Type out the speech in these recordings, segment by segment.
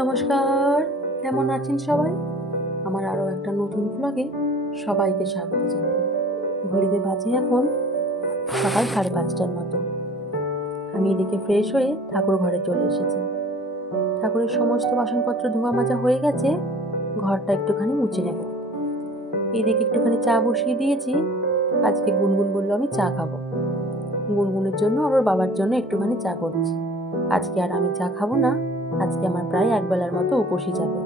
নমস্কার, কেমন আছেন সবাই? আমার আরও একটা নতুন ব্লগে সবাইকে স্বাগত জানাই। ঘড়িতে বাজে এখন সকাল 5:30টার মতো। আমি এদিকে ফ্রেশ হয়ে ঠাকুর ঘরে চলে এসেছি। ঠাকুরের সমস্ত বাসনপত্র ধোয়া মাজা হয়ে গেছে, ঘরটা একটুখানি মুছে নেব। এদিকে একটুখানি চা বসিয়ে দিয়েছি। আজকে গুনগুন বললো আমি চা খাবো। গুনগুনের জন্য আর ওর বাবার জন্য একটুখানি চা করছি। আজকে আর আমি চা খাবো না, আজকে আমার প্রায় একবেলার মতো উপোসই যাবে।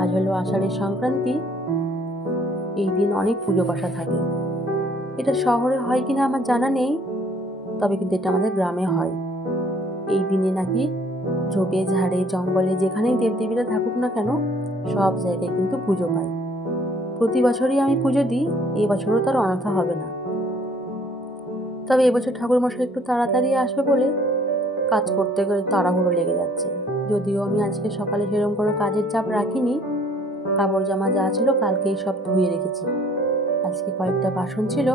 আজ হলো আষাঢ়ের সংক্রান্তি। এই দিন অনেক পুজো পাশা থাকে। এটা শহরে হয় কিনা আমার জানা নেই, তবে কিন্তু এটা আমাদের গ্রামে হয়। এই দিনে নাকি ঝোপে ঝাড়ে জঙ্গলে যেখানেই দেবদেবীরা থাকুক না কেন, সব জায়গায় কিন্তু পুজো পায়। প্রতি বছরই আমি পুজো দিই, এই বছরও তার অনথা হবে না। তবে এবছর ঠাকুরমশাই একটু তাড়াতাড়ি আসবে বলে কাজ করতে গেলে তাড়াহুড়ো লেগে যাচ্ছে। যদিও আমি আজকে সকালে সেরকম কোনো কাজের চাপ রাখিনি, কাপড় জামা যা ছিল কালকেই সব ধুয়ে রেখেছি। আজকে কয়েকটা বাসন ছিল,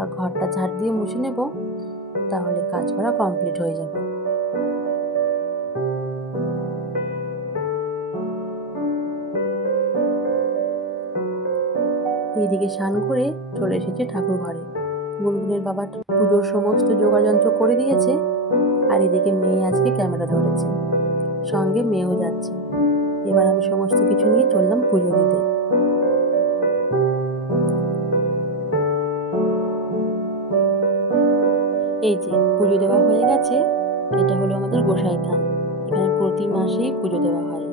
আর ঘরটা ঝাড় দিয়ে মুছে নেব, তাহলে কাজ করা কমপ্লিট হয়ে যাবে। এইদিকে স্নান করে চলে এসেছে ঠাকুর ঘরে। গুনগুনের বাবা পুজোর সমস্ত যোগাযন্ত্র করে দিয়েছে, আর এদিকে মেয়ে আজকে ক্যামেরা ধরেছে, সঙ্গে মেয়েও যাচ্ছে। এবার আমি সমস্ত কিছু নিয়ে চললাম পুজো দিতে। এই যে পুজো দেওয়া হয়ে গেছে, এটা হলো আমাদের গোসাই থান। এখানে প্রতি মাসেই পুজো দেওয়া হয়।